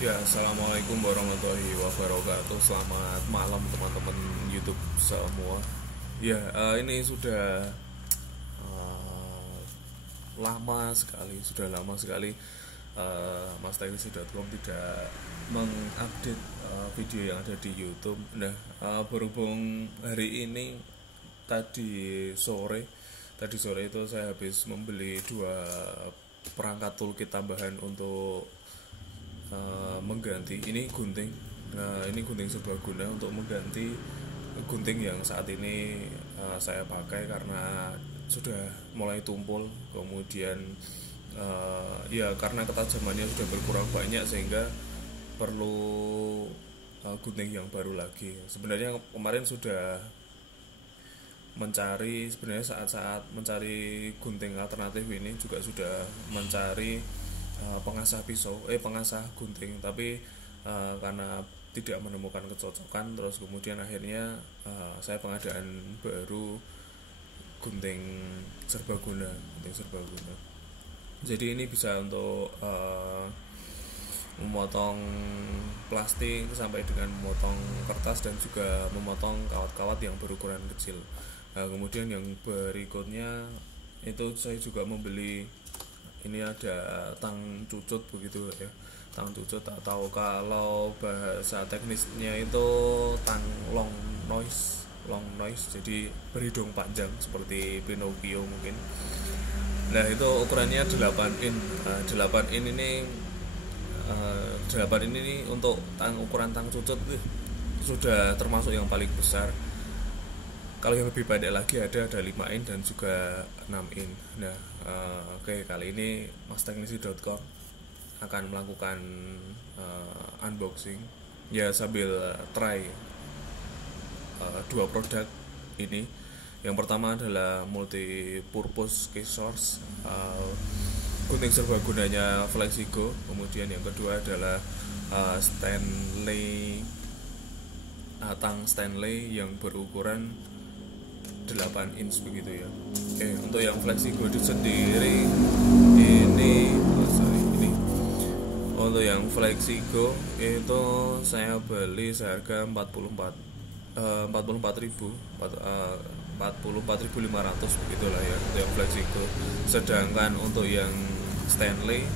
Ya, assalamualaikum warahmatullahi wabarakatuh. Selamat malam teman-teman YouTube semua. Ya, ini eh, sudah lama sekali masteknisi.com tidak mengupdate video yang ada di YouTube. Nah, berhubung hari ini tadi sore itu saya habis membeli dua perangkat toolkit tambahan untuk mengganti ini gunting serbaguna untuk mengganti gunting yang saat ini saya pakai karena sudah mulai tumpul, kemudian ya karena ketajamannya sudah berkurang banyak sehingga perlu gunting yang baru lagi. Sebenarnya kemarin sudah sebenarnya saat-saat mencari gunting alternatif ini juga sudah mencari pengasah gunting, tapi karena tidak menemukan kecocokan, terus kemudian akhirnya saya pengadaan baru gunting serbaguna. Jadi ini bisa untuk memotong plastik sampai dengan memotong kertas dan juga memotong kawat-kawat yang berukuran kecil. Nah, kemudian yang berikutnya itu saya juga membeli, ini ada tang cucut begitu ya, tang cucut atau kalau bahasa teknisnya itu tang long noise, jadi berhidung panjang seperti Pinocchio mungkin. Nah, itu ukurannya 8 in. 8 in ini 8 ini untuk ukuran tang cucut sudah termasuk yang paling besar. Kalau yang lebih pendek lagi ada 5 in dan juga 6 in. Nah, oke, kali ini masteknisi.com akan melakukan unboxing ya sambil try dua produk ini. Yang pertama adalah multi purpose case source, gunting serbagunanya Flexigo. Kemudian yang kedua adalah tang Stanley yang berukuran 8 inch begitu ya. Oke, untuk yang Flexigo itu sendiri ini untuk yang Flexigo itu saya beli seharga 44.500 begitulah ya untuk yang Flexigo. Sedangkan untuk yang Stanley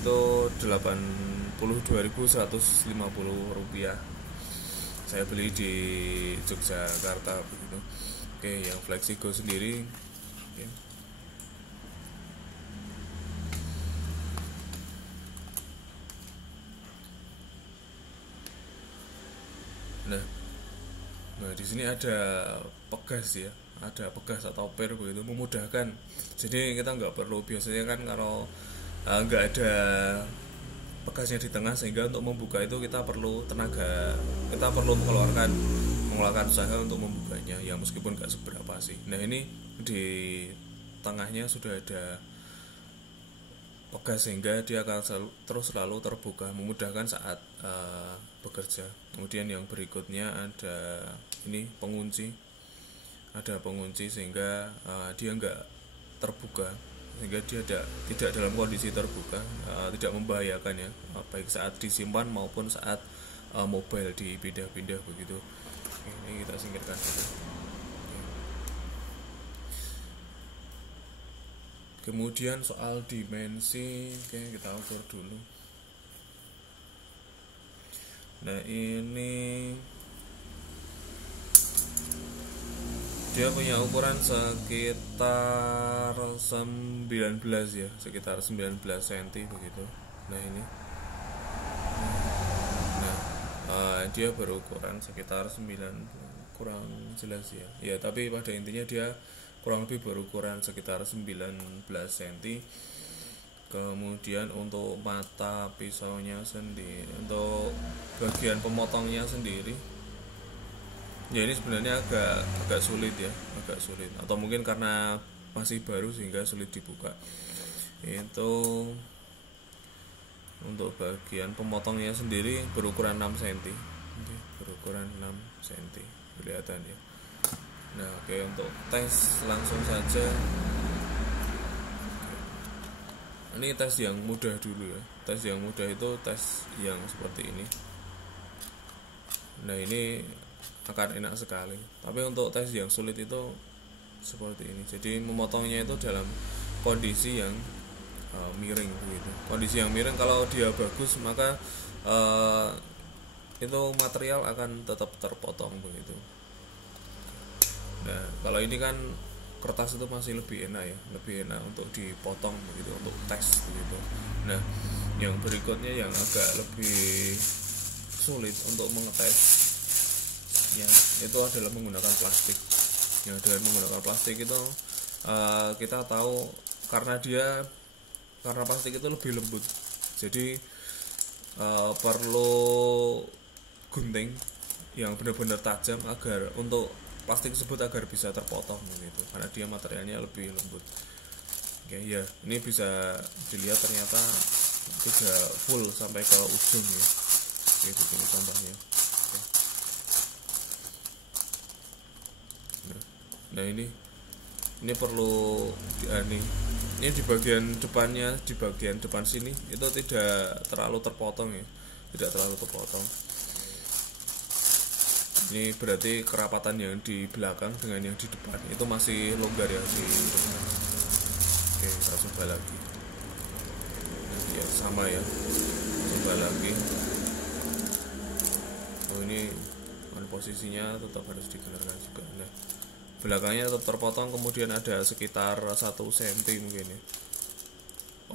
itu 82.150 rupiah. Saya beli di Yogyakarta begitu. Oke, yang Flexigo sendiri ya. Nah, di sini ada pegas ya, ada pegas atau per begitu, memudahkan. Jadi kita nggak perlu, biasanya kan kalau nggak ada pegasnya di tengah, sehingga untuk membuka itu kita perlu mengeluarkan usaha untuk membukanya ya, meskipun nggak seberapa sih. Nah, ini di tengahnya sudah ada pegas sehingga dia akan selalu terbuka, memudahkan saat bekerja. Kemudian yang berikutnya ada pengunci sehingga dia nggak terbuka, sehingga dia tidak dalam kondisi terbuka, tidak membahayakan ya, baik saat disimpan maupun saat mobile dipindah-pindah begitu. Ini kita singkirkan dulu. Kemudian soal dimensi, kita ukur dulu. Nah, ini dia punya ukuran sekitar 19 ya, sekitar 19 cm begitu. Nah, ini dia berukuran sekitar 9, kurang jelas ya. Ya, tapi pada intinya dia kurang lebih berukuran sekitar 19 cm. Kemudian untuk mata pisaunya sendiri, untuk bagian pemotongnya sendiri ya, ini sebenarnya agak sulit ya, atau mungkin karena masih baru sehingga sulit dibuka. Itu untuk bagian pemotongnya sendiri berukuran 6 cm. Berukuran 6 cm kelihatan ya. Nah, oke, untuk tes langsung saja. Ini tes yang mudah dulu ya. Tes yang mudah itu tes yang seperti ini. Nah ini akan enak sekali. Tapi untuk tes yang sulit itu seperti ini. Jadi memotongnya itu dalam kondisi yang miring begitu. Kondisi yang miring kalau dia bagus maka itu material akan tetap terpotong begitu. Nah kalau ini kan kertas itu masih lebih enak ya, lebih enak untuk dipotong begitu, untuk tes begitu. Nah yang berikutnya yang agak lebih sulit untuk mengetes ya itu adalah menggunakan plastik. Ya dengan menggunakan plastik itu kita tahu karena plastik itu lebih lembut, jadi perlu gunting yang benar-benar tajam agar untuk plastik tersebut agar bisa terpotong gitu, karena dia materialnya lebih lembut. Oke ya, ini bisa dilihat ternyata tidak full sampai ke ujung ya. Oke, begini contohnya. Oke. Nah ini perlu ini di bagian depannya, di bagian depan sini itu tidak terlalu terpotong ya, tidak terlalu terpotong. Ini berarti kerapatan yang di belakang dengan yang di depan itu masih longgar ya di depan. Oke, kita coba lagi. Nah, ya sama ya, coba lagi. Oh ini posisinya tetap harus digerakkan juga. Nah belakangnya tetap terpotong, kemudian ada sekitar 1 cm mungkin ya.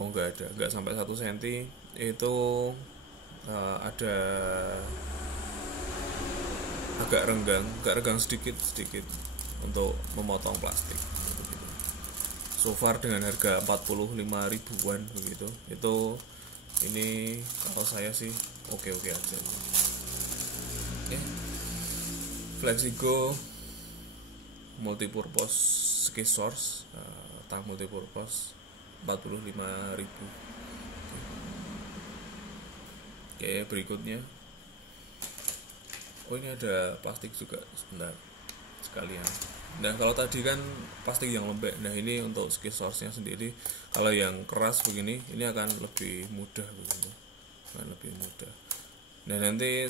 Oh enggak sampai 1 cm itu ada agak renggang sedikit untuk memotong plastik begitu. So far dengan harga 45 ribuan begitu, itu ini kalau saya sih oke aja. Oke. Flexigo multipurpose ski source, tang multipurpose 45.000. Oke, berikutnya ini ada plastik juga sebentar sekalian. Nah kalau tadi kan plastik yang lembek, nah ini untuk ski source nya sendiri. Kalau yang keras begini ini akan lebih mudah begitu, akan lebih mudah. Nah nanti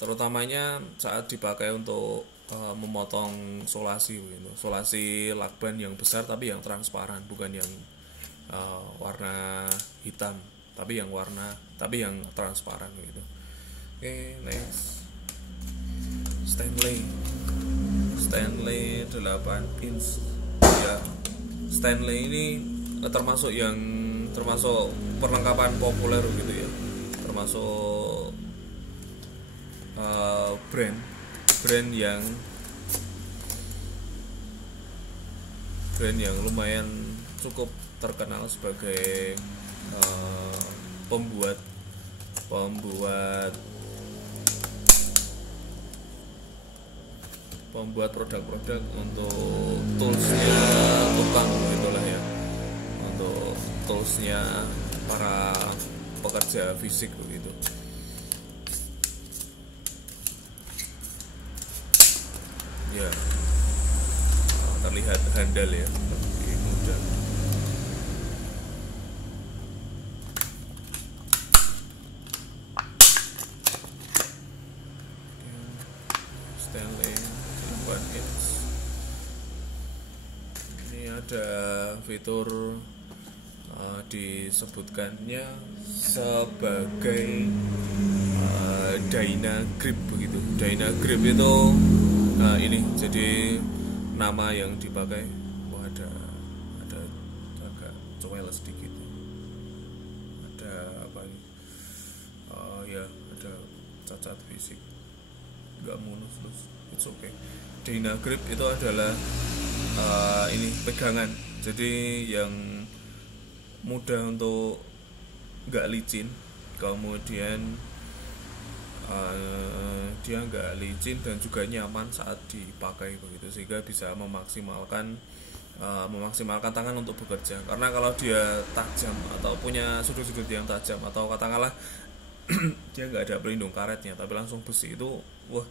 terutamanya saat dipakai untuk memotong solasi begitu, solasi lakban yang besar tapi yang transparan, bukan yang warna hitam tapi yang transparan begitu. Oke, next. Stanley 8 inch ya. Stanley ini termasuk perlengkapan populer gitu ya, termasuk brand yang lumayan cukup terkenal sebagai pembuat produk-produk untuk toolsnya tukang gitulah ya, untuk toolsnya para pekerja fisik begitu. Ya terlihat handal ya, lebih mudah. Stanley 8 inch. Ini ada fitur disebutkannya sebagai Dynagrip begitu. Dynagrip itu ini jadi nama yang dipakai. Oh, ada agak cowel sedikit. Ada apa ini? Ya ada cacat fisik, nggak mulus terus. It's okay. Dynagrip itu adalah ini pegangan, jadi yang mudah untuk nggak licin, kemudian dia nggak licin dan juga nyaman saat dipakai begitu, sehingga bisa memaksimalkan tangan untuk bekerja. Karena kalau dia tajam atau punya sudut-sudut yang tajam, atau katakanlah dia nggak ada pelindung karetnya tapi langsung besi, itu wah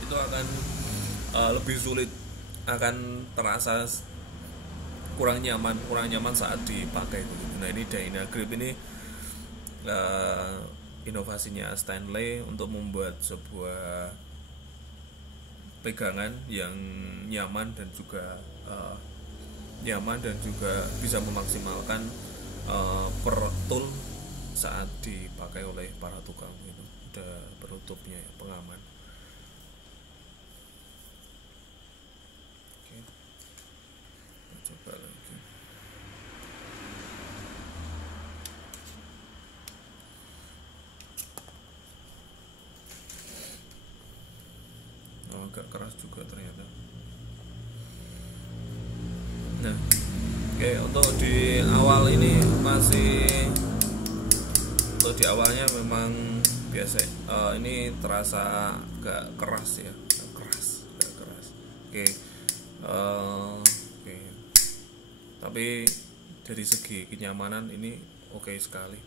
itu akan lebih sulit akan terasa kurang nyaman saat dipakai. Nah ini Dynagrip ini inovasinya Stanley untuk membuat sebuah pegangan yang nyaman dan juga bisa memaksimalkan per tool saat dipakai oleh para tukang. Itu ada penutupnya ya, pengaman. Oke. Coba lagi. Agak keras juga ternyata. Nah, oke, untuk di awal ini untuk di awalnya memang biasa. Ini terasa agak keras ya, agak keras. Oke, oke. Tapi dari segi kenyamanan ini oke sekali.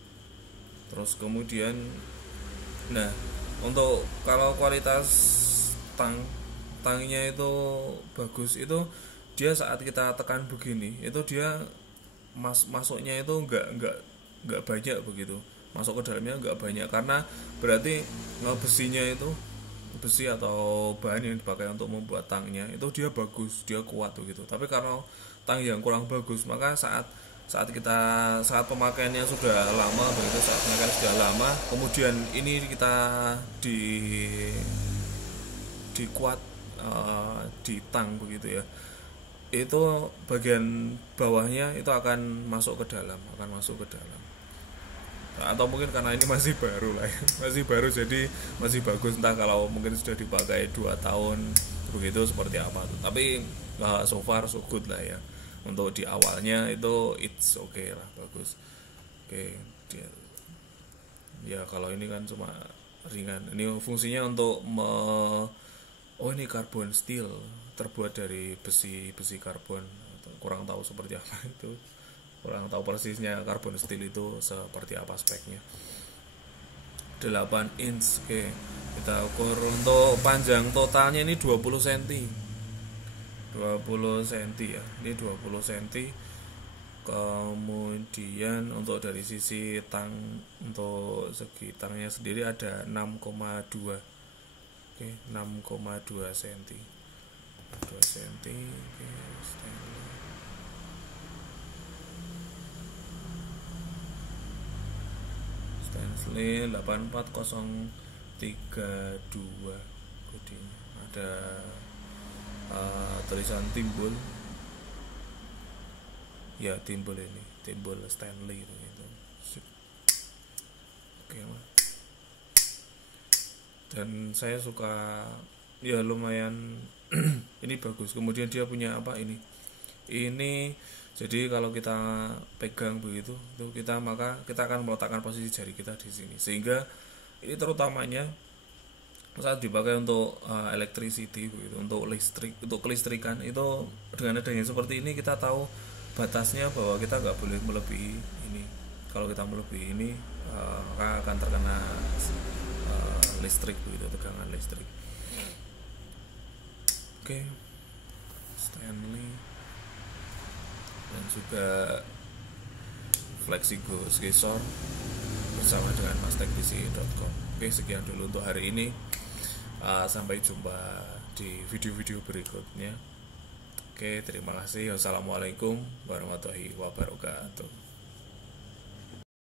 Terus kemudian, nah untuk kalau kualitas tangnya itu bagus, itu dia saat kita tekan begini itu dia masuknya itu nggak banyak begitu, masuk ke dalamnya nggak banyak, karena berarti besi atau bahan yang dipakai untuk membuat tangnya itu dia bagus, dia kuat begitu. Tapi kalau tang yang kurang bagus, maka saat pemakaiannya sudah lama begitu, saat pemakaian sudah lama, kemudian ini kita dikuat di tang begitu ya, itu bagian bawahnya itu akan masuk ke dalam, atau mungkin karena ini masih baru lah ya. Masih baru jadi masih bagus, entah kalau mungkin sudah dipakai 2 tahun begitu seperti apa tuh. Tapi so far so good lah ya, untuk di awalnya itu it's okay lah, bagus. Oke, ya kalau ini kan cuma ringan, ini fungsinya untuk ini carbon steel, terbuat dari besi karbon. Kurang tahu seperti apa itu, kurang tahu persisnya carbon steel itu seperti apa speknya. 8 inch. Oke, kita ukur untuk panjang totalnya ini 20 cm. 20 cm ya, ini 20 cm. Kemudian untuk dari sisi tang, untuk segi tangnya sendiri ada 6,2. Oke, 6,2 cm. 2 cm. Oke, Stanley 84032 kodenya. Ada tulisan timbul. Ya, timbul ini, timbul Stanley itu. Oke lah. Dan saya suka, ya lumayan ini bagus. Kemudian dia punya apa ini jadi kalau kita pegang begitu itu maka kita akan meletakkan posisi jari kita di sini, sehingga ini terutamanya saat dipakai untuk electricity begitu, untuk kelistrikan itu. Dengan adanya seperti ini kita tahu batasnya, bahwa kita nggak boleh melebihi ini. Kalau kita melebihi ini maka akan terkena listrik begitu, tegangan listrik. Oke, Stanley dan juga Flexigo Skisor bersama dengan mastekdc.com. Oke, sekian dulu untuk hari ini. Sampai jumpa di video-video berikutnya. Oke, terima kasih. Wassalamualaikum warahmatullahi wabarakatuh.